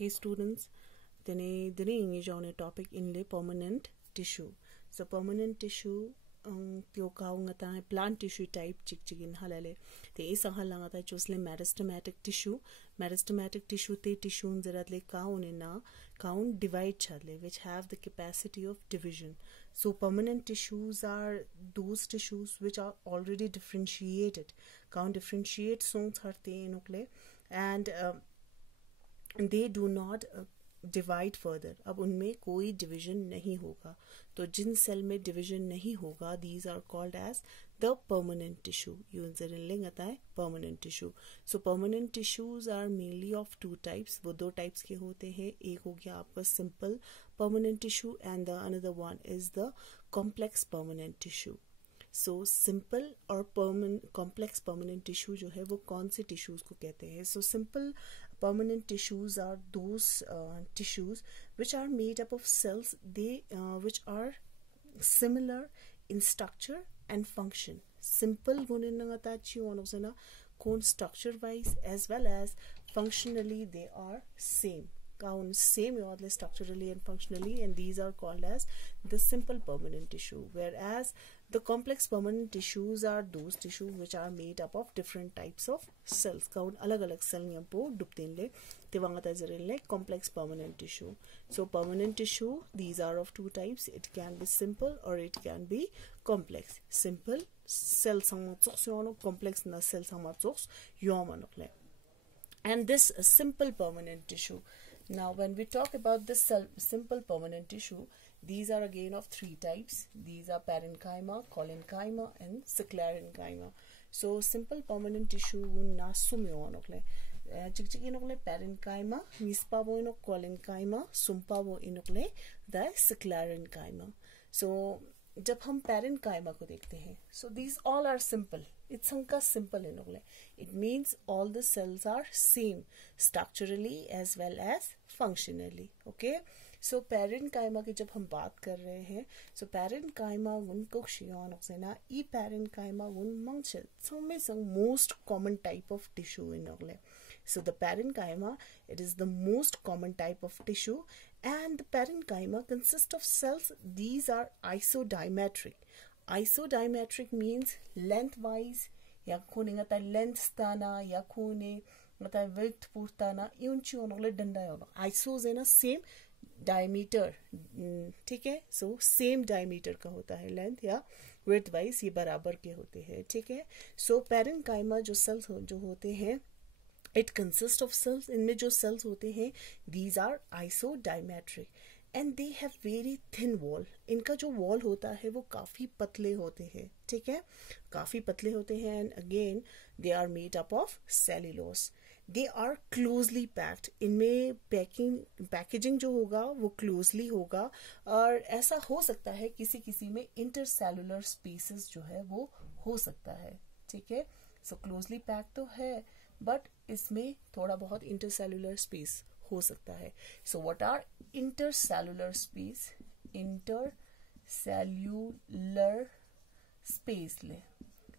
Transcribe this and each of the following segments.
Okay, students, today is on a topic in the permanent tissue. So permanent tissue त्यो काउंगा ता है plant tissue type चिक हलाले ते इस हलांगा ता चोसले meristematic tissue ते tissue जरातले काउन ना काउन divide चले which have the capacity of division. So permanent tissues are those tissues which are already differentiated. Kaun differentiate songs हरते इनोकले and they do not divide further. अब उनमें कोई डिवीजन नहीं होगा. तो जिन सेल में डिवीजन नहीं होगा these are called as the permanent tissue. यूजरलिंग आता है permanent tissue. So permanent tissues are mainly of two types. वो दो टाइप्स के होते हैं. एक हो गया आपका simple permanent tissue and the another one is the complex permanent tissue. So simple और कॉम्प्लेक्स परमानेंट टिश्यू जो है वो कौन से टिश्यूज को कहते हैं? So simple permanent tissues are those tissues which are made up of cells which are similar in structure and function. Simple gunenangata chionosena kon structure wise as well as functionally they are same. Kaun same yodle structurally and functionally, and these are called as the simple permanent tissue, whereas the complex permanent tissues are those tissues which are made up of different types of cells. Kaun alag cell nyampo duptinle tewangata zerille complex permanent tissue. So permanent tissue, these are of two types. It can be simple or it can be complex. Simple cell samatsox yono, complex na cell samatsox yomanokle. And this simple permanent tissue. Now when we talk about this simple permanent tissue, these are again of three types. These are parenchyma, collenchyma and sclerenchyma. So simple permanent tissue na sumionokle. Chikchikinokle parenchyma, mispavo ino collenchyma, sumpavo inokle the sclerenchyma. So जब हम parenchyma को देखते हैं, so these all are simple. It's हमका simple इनोगले. It means all the cells are same structurally as well as functionally. Okay. So parenchyma की जब हम बात कर रहे हैं, so parenchyma उनको शियान ना ई parenchyma उन मंगचल समय संग most common type of tissue इनोगले. So the parenchyma, it is the most common type of tissue, and the parenchyma consists of cells. These are isodimetric. Isodimetric means lengthwise या खोने गता length ताना या खोने गता width पूर्ताना यूंची ओनोगले डंडा योनो. Isos है ना same diameter, ठीक है. So same diameter का होता है length या width wise ये बराबर के होते हैं, ठीक है. So parenchyma जो cells जो होते हैं, it consists of cells. इनमें जो cells होते हैं these are isodimetric and they have very thin wall. इनका जो wall होता है वो काफी पतले होते हैं, ठीक है, काफी पतले होते हैं. and again they are made up of cellulose. they are closely packed. इनमें पैकेजिंग जो होगा वो closely होगा, और ऐसा हो सकता है किसी में intercellular spaces जो है वो हो सकता है, ठीक है. so closely packed तो है बट इसमें थोड़ा बहुत intercellular space हो सकता है. so what are intercellular space? Intercellular space ले.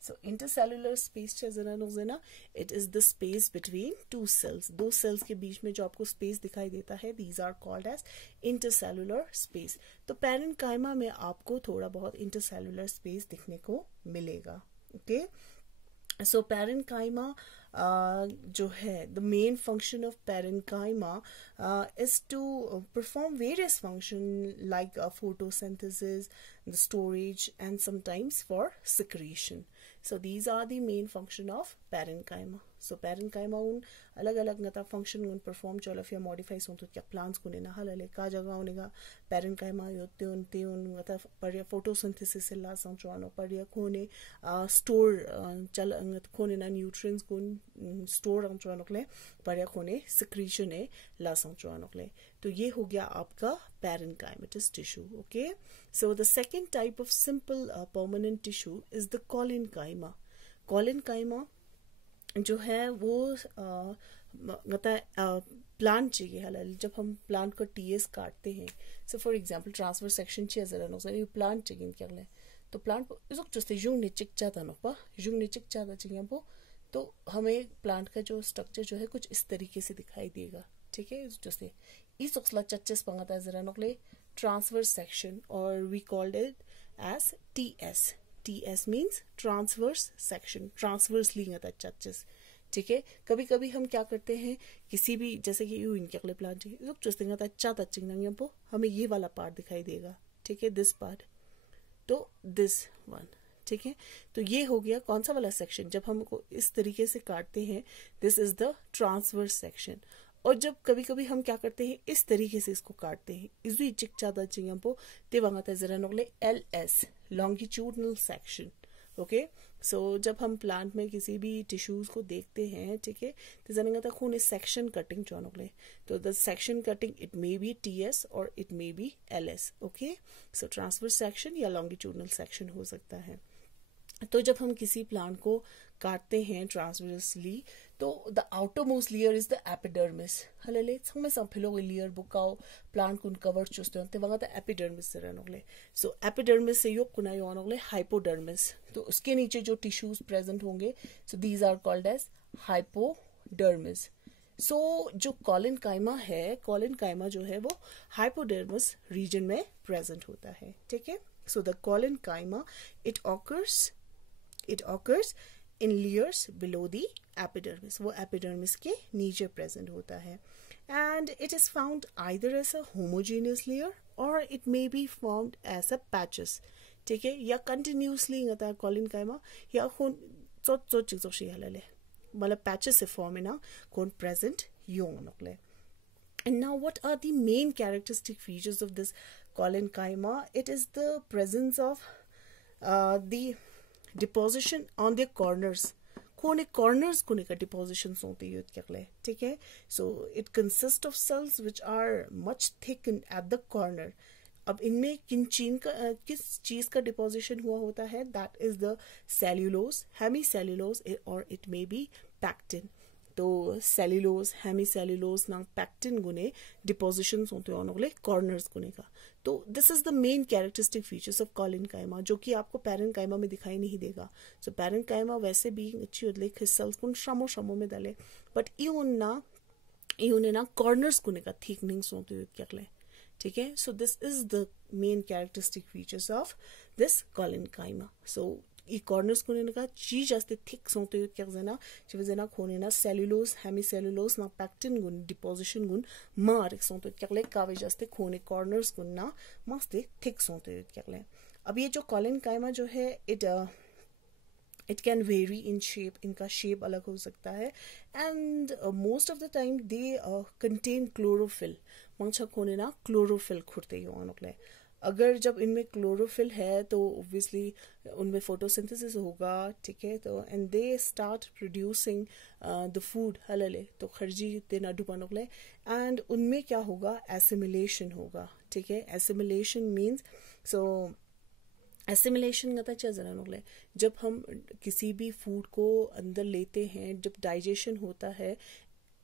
so intercellular space ना, it is the space between two cells. दो cells के बीच में जो आपको space दिखाई देता है, these are called as intercellular space. तो parenchyma में आपको थोड़ा बहुत intercellular space दिखने को मिलेगा. okay. So parenchyma जो है, the main function of parenchyma is to perform various functions like photosynthesis, the storage, and sometimes for secretion. So these are the main function of parenchyma. So parenchyma उन अलग-अलग नता function उन perform चला फिर modify सों तो क्या plants को ने ना हलाले का जगह उनेगा parenchyma योते उन नता परिया photosynthesis से ला संचवानो परिया कोने store चल अंगत कोने ना nutrients को store अंचवानो कले परिया कोने secretion है ला संचवानो कले. तो ये हो गया आपका parenchymatous tissue. Okay. So the second type of simple permanent tissue is the collenchyma. Collenchyma जो है वो प्लांट चाहिए हालांकि जब हम प्लांट का टीएस काटते हैं, so for example transfer section चाहिए जरा नो सर ये प्लांट चाहिए क्या ले तो प्लांट इसको जस्ट यूं ने चिक चाहता नो पा यूं ने चिक चाहता चाहिए वो, तो हमें प्लांट का जो स्ट्रक्चर जो है कुछ इस तरीके से दिखाई देगा, ठीक है जैसे इस ओक्सला चच्चेस पंगता जरा नोकले transverse section, or we called it as TS. TS means transverse section, transversely ngata churches. ठीक है कभी कभी हम क्या करते हैं किसी भी जैसे कि यू इनके अगले प्लान चाहिए लोग चुस्ते ngata अच्छा टचिंग नंगे हमको हमें ये वाला पार्ट दिखाई देगा ठीक है दिस पार्ट तो दिस वन ठीक है तो ये हो गया कौन सा वाला सेक्शन जब हमको इस तरीके से काटते हैं this is the transverse section और जब कभी कभी हम क्या करते हैं इस तरीके से इसको काटते हैं इसी चिकचादा चिंगम्पो ते वंगाता जरा नोगले LS longitudinal section okay so जब हम प्लांट में किसी भी टिश्यूज को देखते हैं ठीक है तो जनगता खून इस सेक्शन कटिंग चौनोगले तो the section cutting it may be TS और it may be LS okay so transverse section या लॉन्गिट्यूडनल सेक्शन हो सकता है तो जब हम किसी प्लांट को काटते हैं ट्रांसवर्सली तो the outer most layer is the epidermis हलेले संगे संफिलो लेयर बुकाओ प्लांट कुन कवर चुस्ते होते वंगा द एपिडर्मिस से रनोगले सो एपिडर्मिस से योग कुना योनोगले हाइपोडर्मिस तो उसके नीचे जो टिश्यूज प्रेजेंट होंगे so these are called as hypodermis so जो कॉलिनकाइमा है कॉलिनकाइमा जो है वो हाइपोडर्मिस रीजन में प्रेजेंट होता है ठीक है so the collenchyma it occurs in layers below the epidermis वो epidermis के नीचे present होता है and it is found either as a homogeneous layer or it may be formed as a patches ठीक है या continuously ngata कॉलिनकाइमा या खून चो चिक से हलले मतलब patches से form ना खून present यों नकले and now what are the main characteristic features of this कॉलिनकाइमा it is the presence of the deposition on their corners कोने corners कोने का depositions होती है क्या कहले ठीक है so it consists of cells which are much thickened at the corner अब इनमें किस चीज का deposition हुआ होता है that is the cellulose hemicellulose or it may be pectin तो सेल्यूलोज हेमीसेल्यूलोज ना पैक्टिन गुने डिपोजिशंस होते हैं उनके कॉर्नर्स गुने का तो this is the main characteristic features of collenchyma जो कि आपको पैरेन्काइमा में दिखाई नहीं देगा सो पैरेन्काइमा वैसे भी अच्छी उदलेख सेल्स कुन श्रमो में डाले बट इउने ना कॉर्नर्स गुने का थिकनिंग्स होते हैं क्या कहले ठीक है so this is the main characteristic features of this collenchyma so ई कॉर्नर्स कोने का चीज असते थिक सोते क्या जना चिवजना खोने ना सेल्यूलोज हेमीसेल्यूलोज ना पैक्टिन गुन डिपोजिशन गुन मार एक सोते क्या ले कावेज असते खोने कॉर्नर्स गुन ना मस्ते थिक सोते क्या ले अब ये जो कॉलिनकाइमा जो है it can vary in shape इनका शेप अलग हो सकता है and most of the time they contain chlorophyll मंगछा खोने ना क्लोरोफिल खुरते ही ऑनोकले अगर जब इनमें क्लोरोफिल है तो ऑब्वियसली उनमें फोटोसिंथेसिस होगा ठीक है तो and they start producing the food हलले तो खर्जी ते ना डुपानोकले एंड उनमें क्या होगा एसिमिलेशन होगा ठीक है एसिमिलेशन मीन्स सो एसिमिलेशन का क्या जरा नोकले जब हम किसी भी फूड को अंदर लेते हैं जब डाइजेशन होता है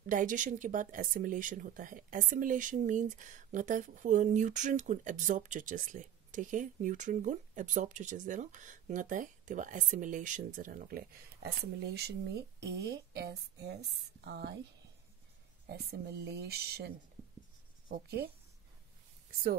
डाइजेशन के बाद एसिमिलेशन होता है एसिमिलेशन मीन्स गता न्यूट्रिएंट गुण एब्जॉर्ब चुचेसले ठीक है न्यूट्रिएंट गुण एब्जॉर्ब चुचेस देनो गता है तेवा एसिमिलेशन जरा नोकले एसिमिलेशन में ASSI assimilation okay so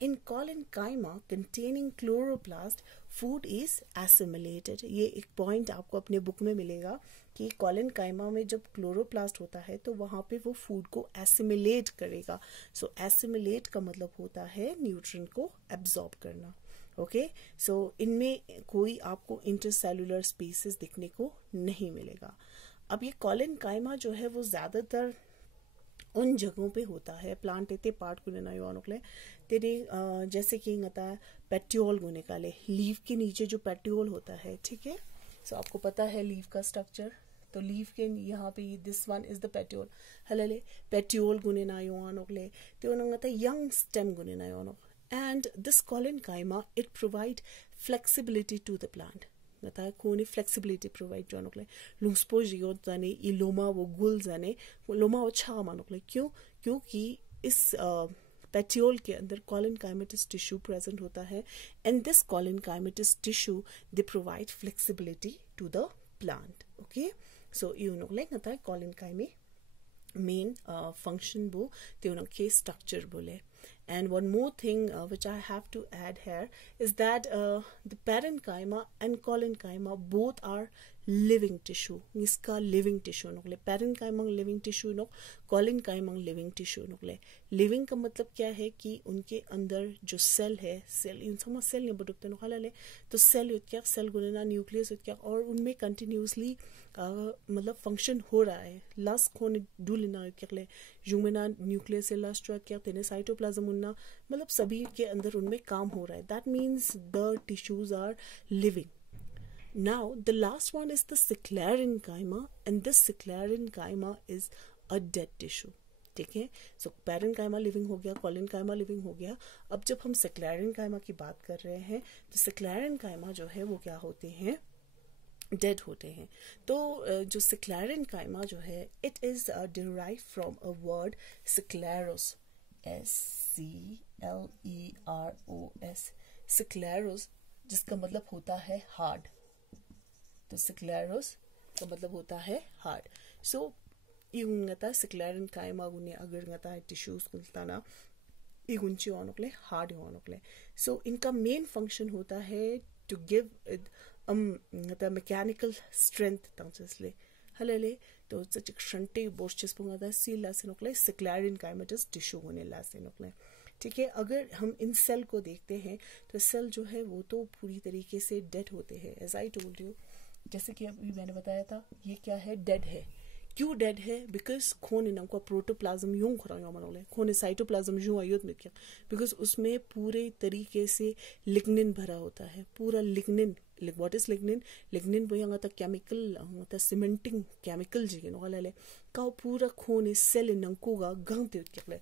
in कॉलिनकाइमा containing chloroplast food is assimilated ये एक पॉइंट आपको अपने बुक में मिलेगा कि कॉलिनकाइमा में जब क्लोरोप्लास्ट होता है तो वहाँ पे वो फूड को एसिमिलेट करेगा सो एसिमिलेट का मतलब होता है न्यूट्रिएंट को एब्जॉर्ब करना ओके सो इनमें कोई आपको इंटरसेलुलर स्पेसेस दिखने को नहीं मिलेगा अब ये कॉलिनकाइमा जो है वो ज़्यादातर उन जगहों पे होता है प्लांट इतने पार्ट को लेना योनोकले तेरे जैसे कि गता पेट्योल को निकाले लीफ के नीचे जो पेट्योल होता है ठीक है सो आपको पता है लीफ का स्ट्रक्चर तो लीफ के यहाँ पे this one is the petiole हलले पेट्योल गुने ना योनोकले तो उनगता यंग स्टेम गुने ना योनोक and this collenchyma it provide flexibility to the plant गता कोने फ्लेक्सिबिलिटी प्रोवाइड जोनोकले लुंग्सपो जियो जाने ई लोमा वो गुल जाने लोमा वो छा मानोकले क्योंकि इस पेट्योल के अंदर कॉलिनकाइमेटस टिश्यू प्रेजेंट होता है and this collenchymatous tissue they provide flexibility to the plant okay so you know like गता कॉलिनकाइमे main function bo te unke structure bole. And one more thing which I have to add here is that the parenchyma and collenchyma both are living tissue. Niska living tissue नोकले parenchyma living tissue नो collenchyma living tissue नोकले. Living का मतलब क्या है कि उनके अंदर जो सेल है, सेल इन सब सेल नहीं बटुकते नो खाला ले, तो सेल युत्या सेल गुनेना न्यूक्लियस युत्या और उनमें कंटिन्यूसली मतलब फंक्शन हो रहा है. लास्ट खोने डूलिना युत्या ह्यूमना न्यूक्लियस से लास्ट जो क्या तेने साइटोप्लाज्म उन्ना मतलब सभी के अंदर उनमें काम हो रहा है. That means the tissues are living. Now the last one is the sclerenchyma, and this sclerenchyma is a dead tissue. ठीक है. सो parenchyma लिविंग हो गया, collenchyma लिविंग हो गया. अब जब हम sclerenchyma की बात कर रहे हैं तो sclerenchyma जो है वो क्या होते हैं, डेड होते हैं. तो जो sclerenchyma जो है it is derived from a word scleros, SCLEROS, scleros, जिसका मतलब होता है हार्ड. तो scleros का मतलब होता है हार्ड. सो इगुन ngata sclerenchyma गुने अगर ngata टिश्यूज कुलताना इगुनची ओनोकले हार्ड ओनोकले. सो इनका मेन फंक्शन होता है to give ngata mechanical strength तंचसले हलेले. तो सच शंटे बोर्चस पंगादा सीला से नोकले sclerenchymatous टिश्यू होने ला से नोकले. ठीक है. अगर हम इन सेल को देखते हैं तो सेल जो है वो तो पूरी तरीके से डेड होते हैं. एज आई टोल्ड यू, जैसे कि अभी मैंने बताया था, ये क्या है, डेड है. क्यों डेड है? बिकॉज खोने ना को प्रोटोप्लाज्म यूं खरा यो मनोले खोने साइटोप्लाज्म यूं आयुत में क्या, बिकॉज उसमें पूरे तरीके से लिग्निन भरा होता है. पूरा lignin, what is lignin? Lignin वो यहाँ तक केमिकल मतलब सीमेंटिंग केमिकल जी नो वाले का पूरा खोने सेल नंकोगा गंगते क्या.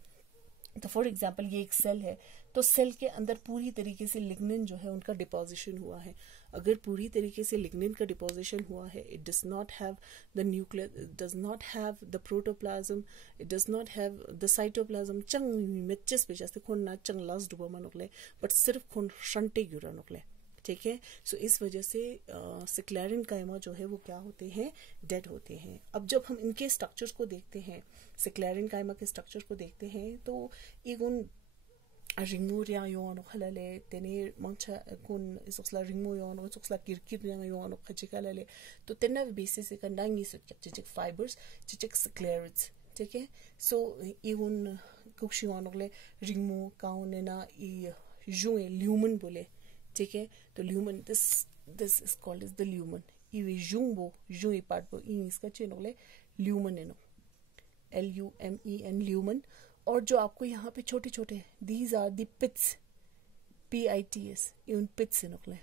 तो फॉर एग्जाम्पल ये एक सेल है, तो सेल के अंदर पूरी तरीके से लिग्निन जो है उनका डिपोजिशन हुआ है. अगर पूरी तरीके से लिग्निन का डिपोजिशन हुआ है, it does not have the nucleus, it does not have the protoplasm, it does not have the cytoplasm. चंग मेचेस पे जैसे खोन ना चंग लास्ट डुबा मनोकले, बट सिर्फ खोन शंटे गिरा नोकले. ठीक है. सो इस वजह से sclerenchyma जो है वो क्या होते हैं, डेड होते हैं. अब जब हम इनके स्ट्रक्चर्स को देखते हैं, sclerenchyma के स्ट्रक्चर को देखते हैं, तो इगुन ringmuria yon khalale tene mancha kun isosla ringmu yon isosla kirkir yon khachikalale. तो tenna basis से कंडांगी से चिचिक फाइबर्स चिचिक sclerids. ठीक है. सो इगुन कुक्षी वानोले रिंगमु काउनेना इ जुए ल्यूमन बोले. ठीक है. तो lumen this is called as the lumen. इवे जुंबो जुए पार्ट बो इन इसका चेनोले ल्यूमन एनो LUMEN ल्यूमन. और जो आपको यहाँ पे छोटे छोटे दीज आर दी पिट्स PITS, उन पिट्स से निकले.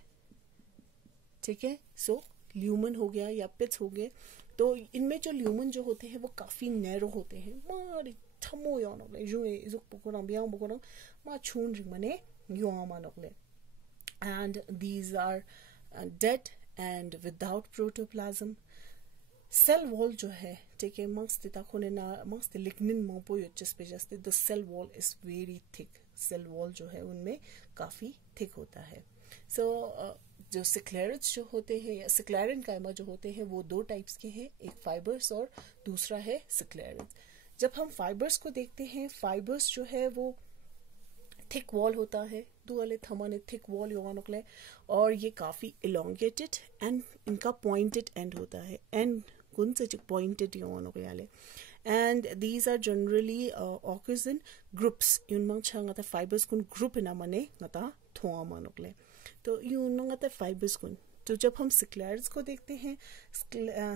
ठीक है. सो ल्यूमन हो गया या पिट्स हो गए. तो इनमें जो ल्यूमन जो होते हैं वो काफी नैरो होते हैं. मारी थमो या निकले जुए इजुक पकोना बियांग पकोना मा छून रिंग मने युआमा निकले. And these are dead and without protoplasm. Cell wall जो है, ठीक है, मस्त खोने ना मस्त लिग्निन मोपो योचस पे जस्ते the cell wall is very thick. Cell wall जो है उनमें काफी थिक होता है. सो जो sclerids जो होते हैं या sclerenchyma जो होते हैं वो दो टाइप्स के हैं, एक फाइबर्स और दूसरा है sclerids. जब हम फाइबर्स को देखते हैं, फाइबर्स जो है वो थिक वॉल होता है, दो वाले थमाने थिक वॉल योगानोकले, और ये काफी इलोंगेटेड एंड इनका पॉइंटेड एंड होता है. एंड कुन से पॉइंटेड योगानोकले आले. And these are generally occurs in groups. इन मंचा ngata फाइबर्स कुन ग्रुप ना मने ngata थोआ मानोकले. तो यून ngata फाइबर्स कुन. तो जब हम sclerids को देखते हैं,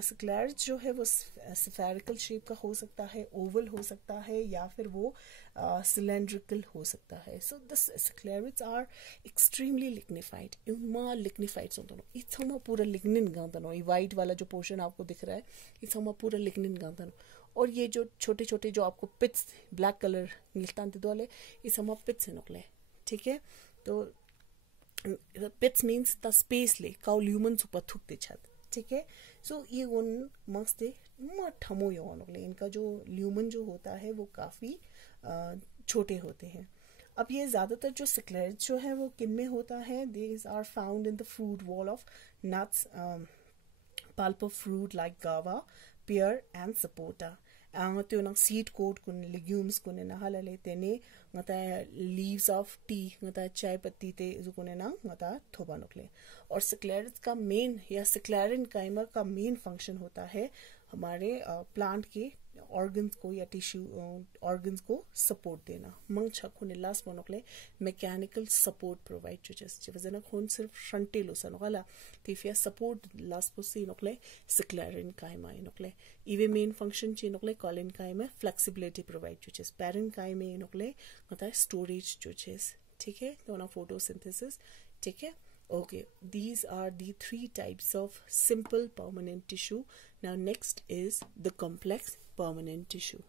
sclerids जो है वो स्फेरिकल शेप का हो सकता है, ओवल हो सकता है, या फिर वो सिलेंड्रिकल हो सकता है. So the sclerids are extremely lignified. इनमा लिग्निफाइड होता है. इथमा पूरा लिग्निन गांता नो. ये वाइट वाला जो पोर्शन आपको दिख रहा है, इथमा पूरा लिग्निन गांता नो. और ये जो छोटे छोटे जो आपको पिट्स ब्लैक कलर मिलता दो वाले, इथमा पिट्स निकले. ठीक है. तो पिट्स मीन्स द स्पेस ले काउ ल्यूमन सुपर थुकते छत. ठीक है. सो ये उन मस्त ठमो योनोले. इनका जो ल्यूमन जो होता है वो काफी छोटे होते हैं. अब ये ज्यादातर जो sclerids जो है वो किन में होता है, these are found in the fruit wall of nuts, pulp of fruit like guava, pear and sapota. त्यो nang seed coat kun legumes kun na halale tene ngata leaves of tea ngata chai patti te ju kun na ngata thoba nokle और सिक्लेरिस का main या सिक्लेरिन काइमा का main function होता है हमारे plant के organs को या टिश्यू ऑर्गन्स को सपोर्ट देना मंग छखुने लास्ट मोनोक्ले मैकेनिकल सपोर्ट प्रोवाइड चुचस जवजना खोन सिर्फ फ्रंटेलो सनोगला तिफिया सपोर्ट लास्ट पोसी नोक्ले सिक्लेरिन काइमा नोक्ले इवे मेन फंक्शन ची नोक्ले कॉलिन काइमा फ्लेक्सिबिलिटी प्रोवाइड चुचस पैरेन काइमे नोक्ले मतलब स्टोरेज चुचस ठीक है दोनों फोटोसिंथेसिस ठीक है. Okay, these are the 3 types of simple permanent tissue. Now next is the complex permanent tissue.